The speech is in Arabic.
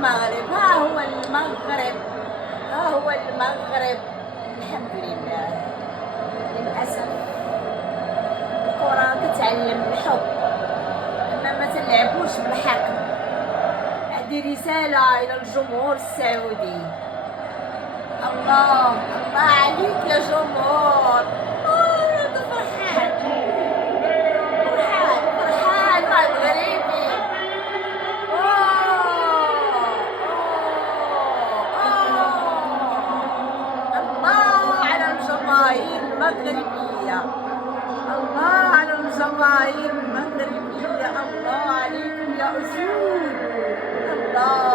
المغرب، ها هو المغرب، ها هو المغرب. الحمد لله. للأسف الكرة كتعلم الحب، أما ما تلعبوش بالحق. هذه رسالة إلى الجمهور السعودي. الله الله عليك يا جمهور. أنت فرحان فرحان فرحان، راه مغربي. الله على الجماهير المغربية، الله على الجماهير المغربية، الله عليكم يا أسود. الله